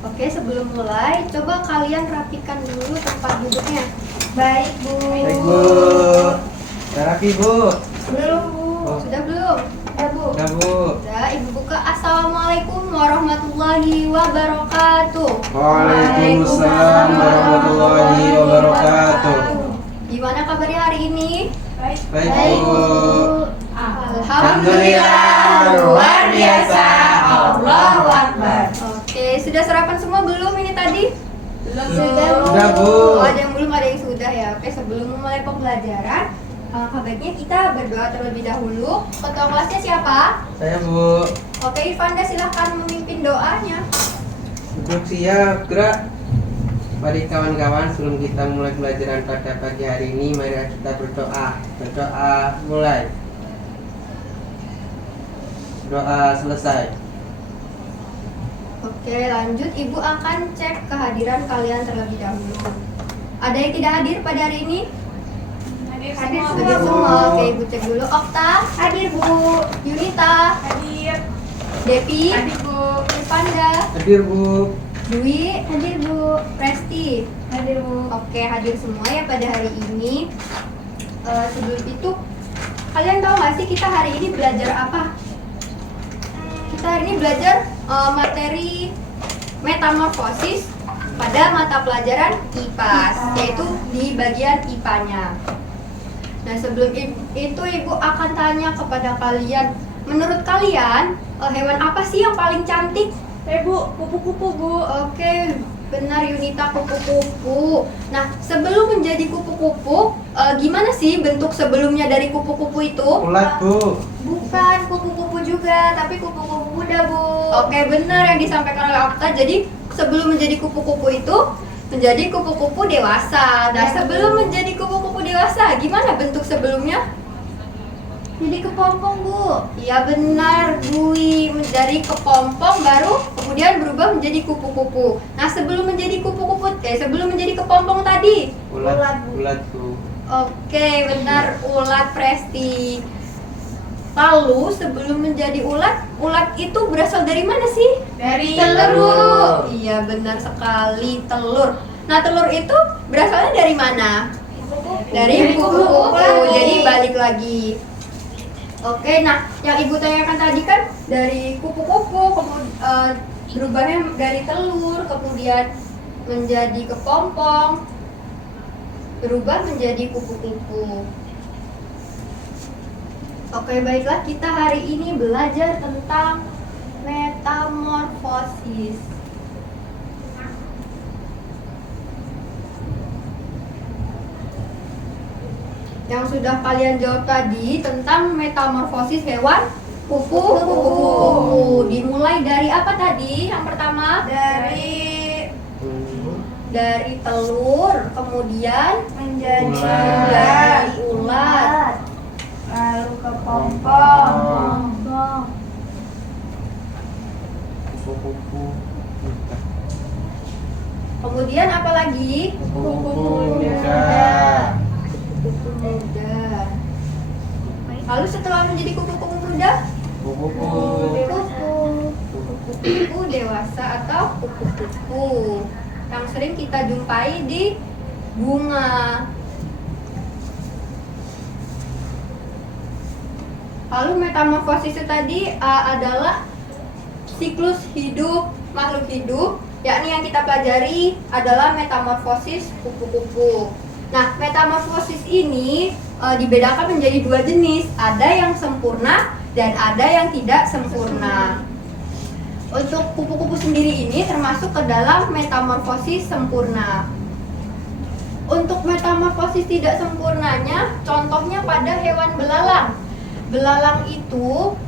Oke, sebelum mulai, coba kalian rapikan dulu tempat duduknya. Baik, Bu. Baik, Bu. Udah rapi, Bu. Belum, Bu. Oh. Sudah belum? Ya, Bu. Udah, Bu. Sudah, Ibu buka. Assalamualaikum warahmatullahi wabarakatuh. Waalaikumsalam warahmatullahi wabarakatuh. Gimana kabarnya hari ini? Baik. Baik, Bu. Alhamdulillah, luar biasa. Allahu Akbar. Oke, sudah sarapan semua belum ini tadi? Belum. Sudah, Bu. Oh, ada yang belum, ada yang sudah ya. Oke, sebelum memulai pembelajaran, baiknya kita berdoa terlebih dahulu. Ketua kelasnya siapa? Saya, Bu. Oke, Irfanda silahkan memimpin doanya. Duduk siap, gerak. Mari kawan-kawan, sebelum kita mulai pelajaran pada pagi hari ini, mari kita berdoa. Berdoa mulai. Doa selesai. Oke, lanjut. Ibu akan cek kehadiran kalian terlebih dahulu. Ada yang tidak hadir pada hari ini? Hadir Hadir semua, Bu. semua. Oke, Ibu cek dulu. Okta, Hadir, Bu. Yunita, Hadir. Depi, Hadir, Bu. Irfanda, Hadir, Bu. Dwi, hadir Bu, Presti. Hadir, Bu. Oke, hadir semua ya pada hari ini. Sebelum itu, kalian tahu nggak sih kita hari ini belajar apa? Kita hari ini belajar materi metamorfosis pada mata pelajaran IPAS, yaitu di bagian IPA-nya. Nah, sebelum itu Ibu akan tanya kepada kalian, menurut kalian hewan apa sih yang paling cantik? Bu, kupu-kupu, Bu. Oke, benar Yunita, kupu-kupu. Nah, sebelum menjadi kupu-kupu, gimana sih bentuk sebelumnya dari kupu-kupu itu? Ulat, Bu. Bukan kupu-kupu juga, tapi kupu-kupu muda, Bu. Oke, benar yang disampaikan oleh Okta. Jadi, sebelum menjadi kupu-kupu itu menjadi kupu-kupu dewasa. Nah, sebelum menjadi kupu-kupu dewasa, gimana bentuk sebelumnya? Jadi kepompong, Bu. Iya benar, Dwi. Dari kepompong baru kemudian berubah menjadi kupu-kupu. Nah, sebelum menjadi kupu-kupu, sebelum menjadi kepompong tadi. Ulat, ulat, Bu. Oke, benar, ulat Presti. Lalu sebelum menjadi ulat, ulat itu berasal dari mana sih? Dari Telur. Iya benar sekali, telur. Nah, telur itu berasalnya dari mana? Dari kupu-kupu. Jadi balik lagi. Oke, nah yang Ibu tanyakan tadi kan dari kupu-kupu, kemudian berubahnya dari telur, kemudian menjadi kepompong, berubah menjadi kupu-kupu. Oke, baiklah, kita hari ini belajar tentang metamorfosis. Yang sudah kalian jawab tadi tentang metamorfosis hewan kupu-kupu. Dimulai dari apa tadi? Yang pertama dari telur, kemudian menjadi ulat, lalu kepompong. Kupu-kupu. kemudian apa lagi? Kupu-kupu muda. Kupu-kupu muda. Lalu setelah menjadi kupu-kupu muda, Kupu-kupu. kupu-kupu dewasa atau kupu-kupu yang sering kita jumpai di bunga. Lalu metamorfosis itu tadi adalah siklus hidup makhluk hidup, yakni yang kita pelajari adalah metamorfosis kupu-kupu. Nah, metamorfosis ini dibedakan menjadi dua jenis, ada yang sempurna dan ada yang tidak sempurna. Untuk kupu-kupu sendiri ini termasuk ke dalam metamorfosis sempurna. Untuk metamorfosis tidak sempurnanya, contohnya pada hewan belalang. Belalang itu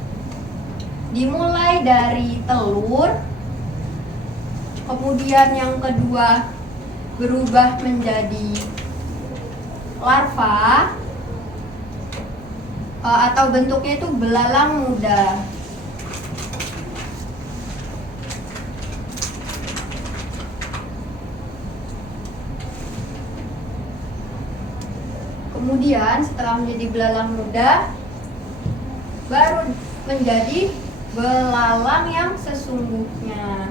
dimulai dari telur, kemudian yang kedua berubah menjadi larva, atau bentuknya itu belalang muda. Kemudian setelah menjadi belalang muda, baru menjadi belalang yang sesungguhnya.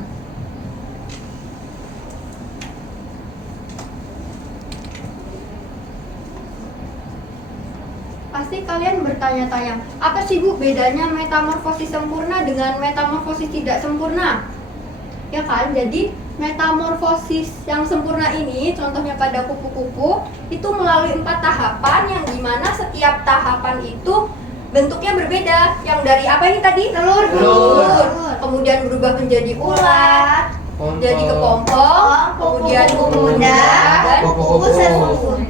Pasti kalian bertanya-tanya, apa sih Bu bedanya metamorfosis sempurna dengan metamorfosis tidak sempurna? Ya kan, jadi metamorfosis yang sempurna ini, contohnya pada kupu-kupu, itu melalui 4 tahapan yang dimana setiap tahapan itu bentuknya berbeda. Yang dari apa ini tadi? Telur. Kemudian berubah menjadi ulat, jadi kepompong, kemudian kupu muda, dan Kupu-kupu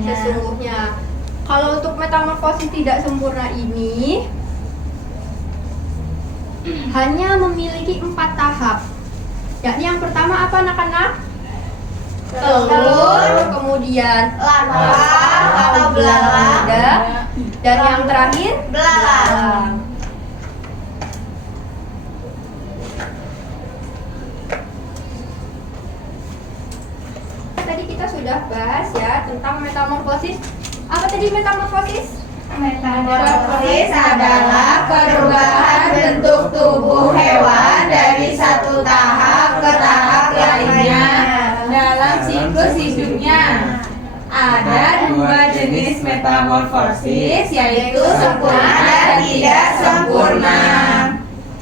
sesungguhnya. Kalau untuk metamorfosis tidak sempurna ini hanya memiliki 4 tahap. Yakni yang pertama apa anak-anak? Telur, kemudian Larva atau belalang. muda, dan yang terakhir Belalang. Tadi kita sudah bahas ya tentang metamorfosis. Apa tadi metamorfosis? Metamorfosis adalah perubahan bentuk tubuh hewan dari satu tahap ke tahap lainnya dalam siklus hidupnya. Ada 2 jenis metamorfosis, yaitu sempurna dan tidak sempurna.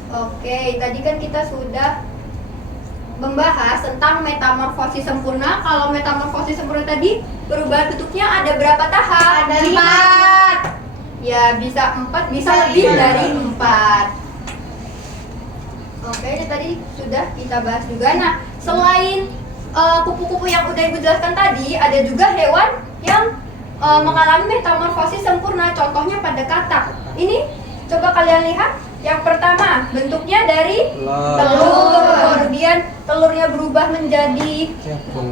Oke, tadi kan kita sudah membahas tentang metamorfosis sempurna. Kalau metamorfosis sempurna tadi perubahan bentuknya ada berapa tahap? Ada 5. Ya, bisa 4, bisa lebih dari 4. Oke, ini tadi sudah kita bahas juga. Nah, selain kupu-kupu yang udah Ibu jelaskan tadi, ada juga hewan yang mengalami metamorfosis sempurna. Contohnya pada katak. Ini coba kalian lihat. Yang pertama, bentuknya dari telur. Kemudian telurnya berubah menjadi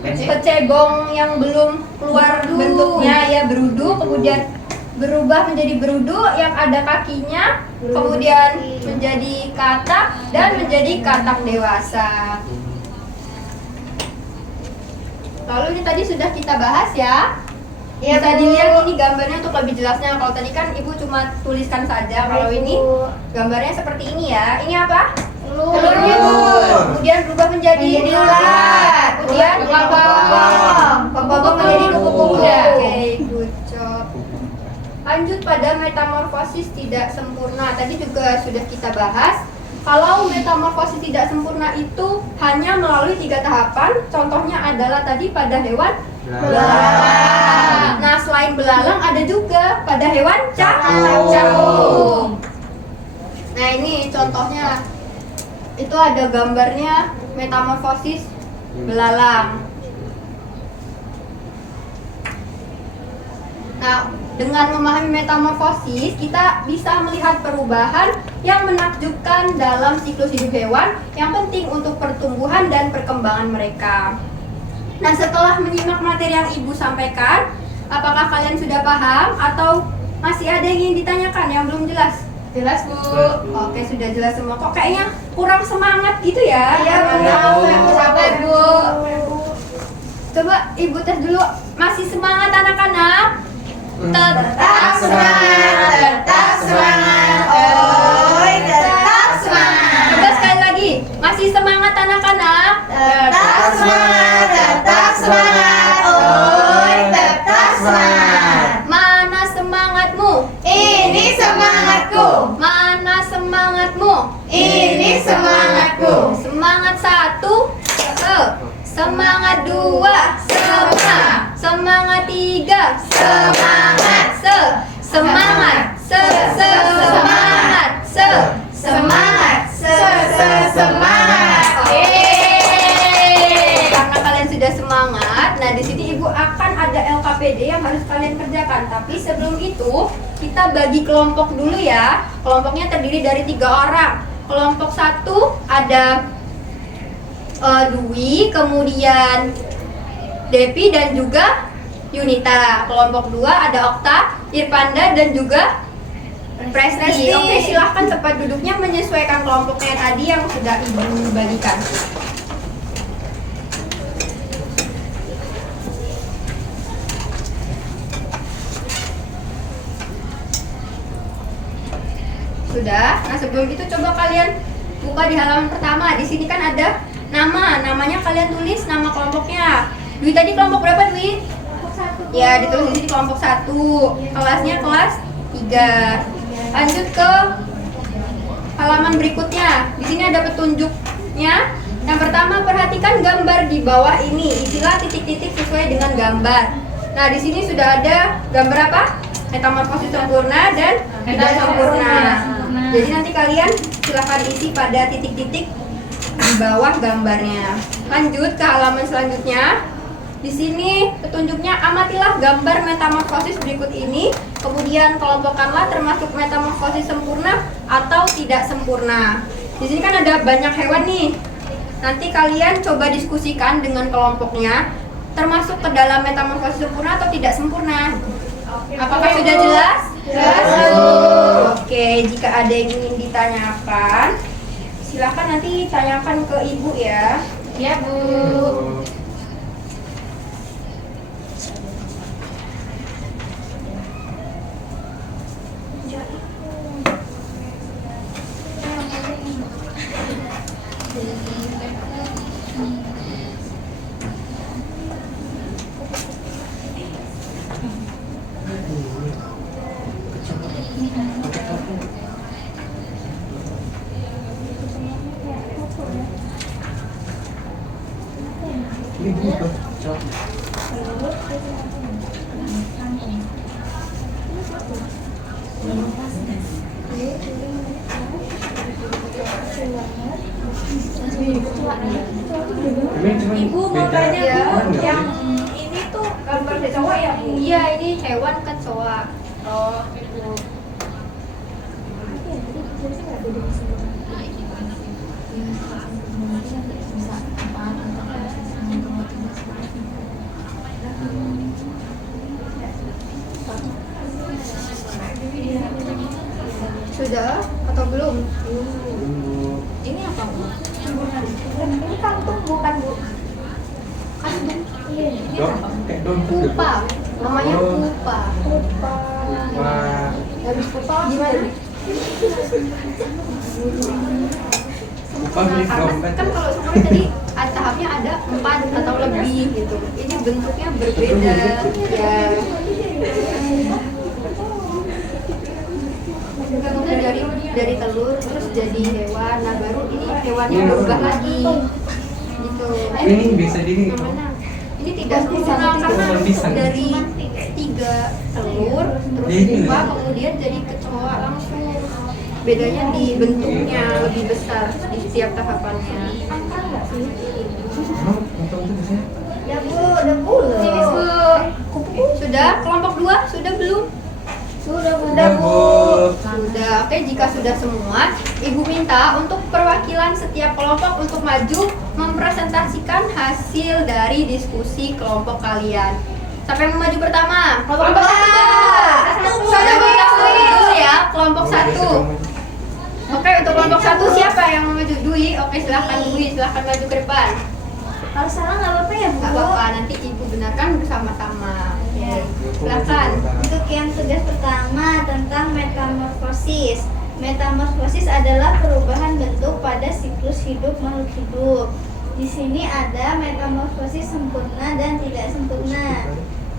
kecebong yang belum keluar bentuknya, ya berudu. Kemudian berubah menjadi berudu yang ada kakinya, kemudian menjadi katak dan menjadi katak dewasa. Lalu ini tadi sudah kita bahas ya. Iya, Bisa Bu. dilihat ini gambarnya untuk lebih jelasnya. Kalau tadi kan Ibu cuma tuliskan saja. Kalau ini gambarnya seperti ini ya. Ini apa? Telurnya Bu. Kemudian berubah menjadi ulat. Kemudian kepompong menjadi kupu muda. Oke, good job. Lanjut pada metamorfosis tidak sempurna. Tadi juga sudah kita bahas. Kalau metamorfosis tidak sempurna itu hanya melalui 3 tahapan. Contohnya adalah tadi pada hewan belalang. Nah, selain belalang ada juga pada hewan cakung. Nah, ini contohnya. Itu ada gambarnya metamorfosis belalang. Nah, dengan memahami metamorfosis, kita bisa melihat perubahan yang menakjubkan dalam siklus hidup hewan yang penting untuk pertumbuhan dan perkembangan mereka. Nah, setelah menyimak materi yang Ibu sampaikan, apakah kalian sudah paham atau masih ada yang ingin ditanyakan yang belum jelas? Jelas, Bu. Oke, sudah jelas semua. Kok kayaknya kurang semangat gitu ya? Iya, Bu. Sabar, Bu. Coba Ibu tes dulu. Masih semangat anak-anak? Tetap semangat, tetap semangat. Oi, tetap semangat. Coba sekali lagi. Masih semangat anak-anak? Tetap semangat, tetap semangat. Oi, tetap semangat. Mana semangatmu? Ini semangatku. Mana semangatmu? Ini semangatku. Semangat 1, semangat 2, semangat 3, semangat, semangat, semangat, Semangat. Karena kalian sudah semangat, nah di sini Ibu akan ada LKPD yang harus kalian kerjakan. Tapi sebelum itu, kita bagi kelompok dulu ya. Kelompoknya terdiri dari 3 orang. Kelompok 1 ada Dwi, kemudian Depi dan juga Yunita. Kelompok 2 ada Okta, Irpanda dan juga Presti. Oke, silahkan tempat duduknya menyesuaikan kelompoknya tadi yang sudah Ibu bagikan. Sudah. Nah, sebelum itu coba kalian buka di halaman pertama. Di sini kan ada namanya kalian tulis nama kelompoknya. Dwi tadi kelompok berapa, Dwi? Kelompok 1. Ya, ditulis di sini kelompok 1. Kelasnya kelas 3. Lanjut ke halaman berikutnya. Di sini ada petunjuknya. Yang pertama, perhatikan gambar di bawah ini. Isilah titik-titik sesuai dengan gambar. Nah, di sini sudah ada gambar apa? Metamorfosis sempurna dan tidak sempurna. Jadi nanti kalian silahkan isi pada titik-titik di bawah gambarnya. Lanjut ke halaman selanjutnya. Di sini petunjuknya, amatilah gambar metamorfosis berikut ini, kemudian kelompokkanlah termasuk metamorfosis sempurna atau tidak sempurna. Di sini kan ada banyak hewan nih. Nanti kalian coba diskusikan dengan kelompoknya, termasuk ke dalam metamorfosis sempurna atau tidak sempurna. Apakah sudah jelas? Jelas. Oke, jika ada yang ingin ditanyakan, silakan nanti tanyakan ke ibu ya. Ya, Bu. Ibu mau tanya, Ya. Bu, yang ini tuh gambar cowok ya, Bu? Iya, ini hewan kecoa. Oh, Bu. Sudah atau belum? Ini apa, Bu? Ini kantung bukan, Bu? Kantung. Ini apa? Kayak daun Pupa. Namanya Oh. pupa. Wah, Habis pupa gimana? bukan milik Karena dompet. kan kalau semuanya tadi tahapnya ada 4 atau lebih gitu. Ini bentuknya berbeda. Ya. Kemudian dari telur terus jadi hewan. Nah, baru ini hewannya berubah lagi. Gitu. Ini bisa di Yang mana? Ini tidak sempurna karena bisa. dari 3 telur terus Ini. berubah kemudian jadi kecoa langsung. Bedanya di bentuknya lebih besar di setiap tahapannya. Ya, Bu, udah pulang. Sini, Bu. Sudah kelompok 2 sudah belum? Sudah, Bu. Udah, Bu. Sudah. Oke, jika sudah semua, Ibu minta untuk perwakilan setiap kelompok untuk maju mempresentasikan hasil dari diskusi kelompok kalian. Siapa yang mau maju pertama? Kelompok 1. Sudah kita dulu ya, kelompok 1. Oke, untuk kelompok 1 siapa yang mau maju? Dwi. Oke, silahkan Dwi, silahkan maju ke depan. Kalau salah nggak apa-apa ya, Bu? Nggak apa-apa, nanti Ibu benarkan bersama-sama. Oke, silahkan. Untuk yang tugas pertama tentang metamorfosis. Metamorfosis adalah perubahan bentuk pada siklus hidup makhluk hidup. Di sini ada metamorfosis sempurna dan tidak sempurna.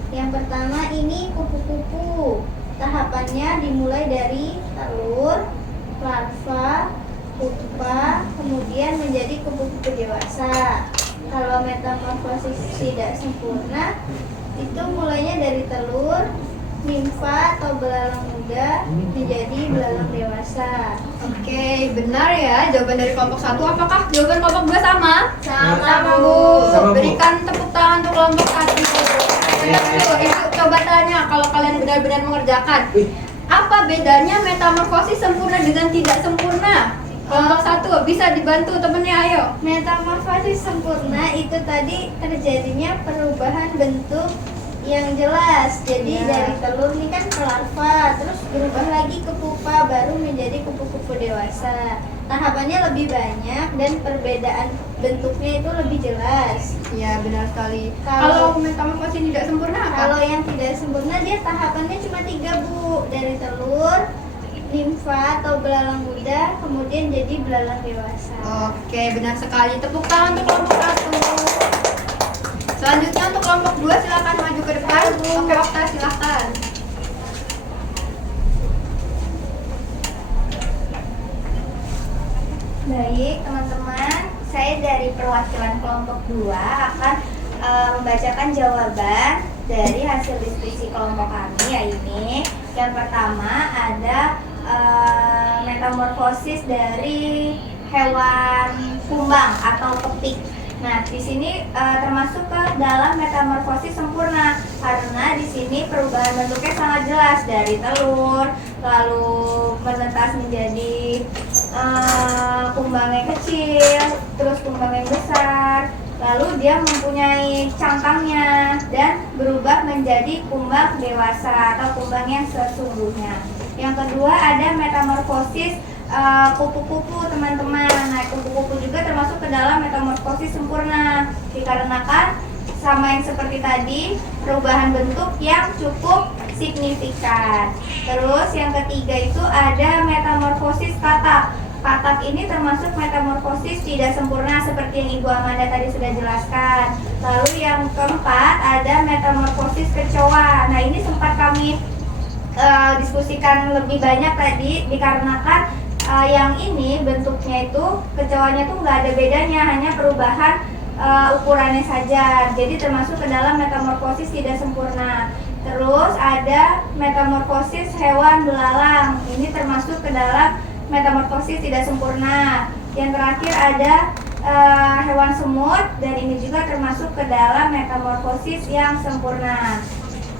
Yang pertama ini kupu-kupu. Tahapannya dimulai dari telur, larva, pupa, kemudian menjadi kupu-kupu dewasa. Kalau metamorfosis tidak sempurna, itu mulainya dari telur, nimfa atau belalang muda menjadi belalang dewasa. Oke, benar ya jawaban dari kelompok 1. Apakah jawaban kelompok 2 sama? Sama, Bu. Sama, Bu. Berikan tepuk tangan untuk kelompok 1. Ibu coba tanya kalau kalian benar-benar mengerjakan. Apa bedanya metamorfosis sempurna dengan tidak sempurna? Kelompok 1 bisa dibantu temennya, ayo. Metamorfosis sempurna itu tadi terjadinya perubahan bentuk yang jelas. Jadi Ya. dari telur ini kan ke larva, terus berubah lagi ke pupa, baru menjadi kupu-kupu dewasa. Tahapannya lebih banyak dan perbedaan bentuknya itu lebih jelas. Ya, benar sekali. Kalau- Kalau metamorfosis tidak sempurna apa? Kalau yang tidak sempurna dia tahapannya cuma 3, Bu. Dari telur, nimfa atau belalang muda, kemudian jadi belalang dewasa. Oke, benar sekali. Tepuk tangan untuk kelompok 1. Selanjutnya untuk kelompok 2 silakan maju ke depan. Oke, Okta silakan. kelompok 2 akan membacakan jawaban dari hasil diskusi kelompok kami ya ini. Yang pertama ada metamorfosis dari hewan kumbang atau kepik. Nah, di sini termasuk ke dalam metamorfosis sempurna karena di sini perubahan bentuknya sangat jelas dari telur lalu menetas menjadi kumbang yang kecil, terus kumbang yang besar, lalu dia mempunyai cangkangnya dan berubah menjadi kumbang dewasa atau kumbang yang sesungguhnya. Yang kedua ada metamorfosis kupu-kupu teman-teman. Nah, kupu-kupu juga termasuk ke dalam metamorfosis sempurna dikarenakan sama yang seperti tadi, perubahan bentuk yang cukup signifikan. Terus yang ketiga itu ada metamorfosis katak. Katak ini termasuk metamorfosis tidak sempurna seperti yang Ibu Amanda tadi sudah jelaskan. Lalu yang keempat ada metamorfosis kecoa. Nah, ini sempat kami diskusikan lebih banyak tadi dikarenakan yang ini bentuknya itu kecoanya tuh nggak ada bedanya, hanya perubahan ukurannya saja. Jadi termasuk ke dalam metamorfosis tidak sempurna. Terus ada metamorfosis hewan belalang. Ini termasuk ke dalam metamorfosis tidak sempurna. Yang terakhir ada hewan semut dan ini juga termasuk ke dalam metamorfosis yang sempurna.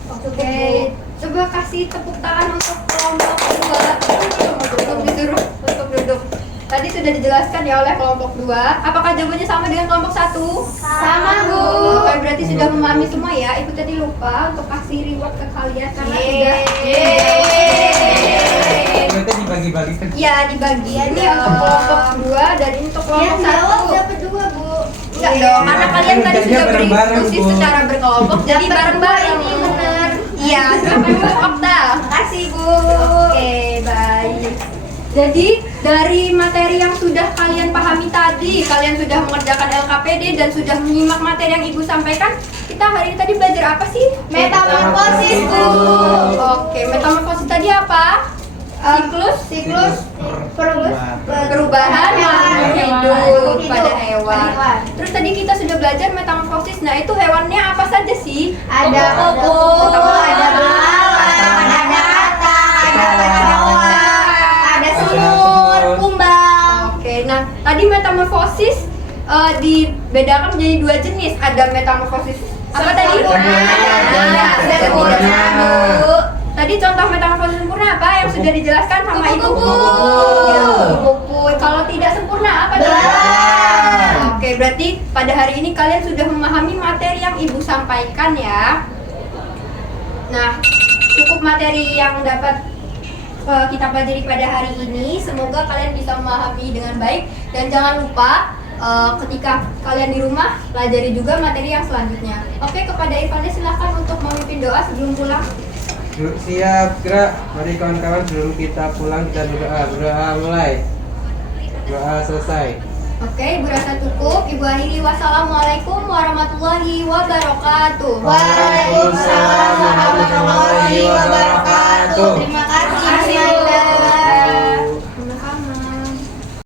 Oke, coba kasih tepuk tangan untuk kelompok 2. Untuk duduk. Tadi sudah dijelaskan ya oleh kelompok 2. Apakah jawabannya sama dengan kelompok 1? Sama, Bu. Oke, berarti sudah memahami semua ya. Ibu tadi lupa untuk kasih reward ke kalian karena sudah Berarti dibagi-bagi kan? ya dibagi. Ini untuk kelompok 2 dan ini untuk kelompok 1. dapat 2, Bu. Enggak dong, karena kalian tadi Kerjanya sudah bareng-bareng, berdiskusi Bu. secara berkelompok, jadi bareng-bareng. Ini benar. Iya, silakan Bu Okta. Makasih, Bu. Oke, baik. Jadi dari materi yang sudah kalian pahami tadi, kalian sudah mengerjakan LKPD dan sudah menyimak materi yang Ibu sampaikan. Kita hari ini tadi belajar apa sih? Metamorfosis, Bu. Oke, metamorfosis tadi apa? Siklus perubahan makhluk hidup pada hewan. Terus tadi kita sudah belajar metamorfosis. Nah, itu hewannya apa saja sih? Ada kupu, ada belalang, ada katak, ada kecoa, ada semut, kumbang. Oke, nah tadi metamorfosis dibedakan menjadi 2 jenis. Ada metamorfosis apa tadi? Sempurna, Bu. Tadi contoh metamorfosis sempurna apa yang sudah dijelaskan sama Ibu? Kupu-kupu. Ya, kupu-kupu. Kalau tidak sempurna apa? Belalang. Oke, berarti pada hari ini kalian sudah memahami materi yang Ibu sampaikan ya. Nah, cukup materi yang dapat kita pelajari pada hari ini. Semoga kalian bisa memahami dengan baik dan jangan lupa ketika kalian di rumah pelajari juga materi yang selanjutnya. Oke, kepada Irfanda silakan untuk memimpin doa sebelum pulang. Siap, gerak. Mari kawan-kawan sebelum kita pulang kita berdoa. Berdoa mulai. Doa selesai. Oke, Ibu rasa cukup. Ibu akhiri. Wassalamualaikum warahmatullahi wabarakatuh. Waalaikumsalam warahmatullahi wabarakatuh. Terima kasih.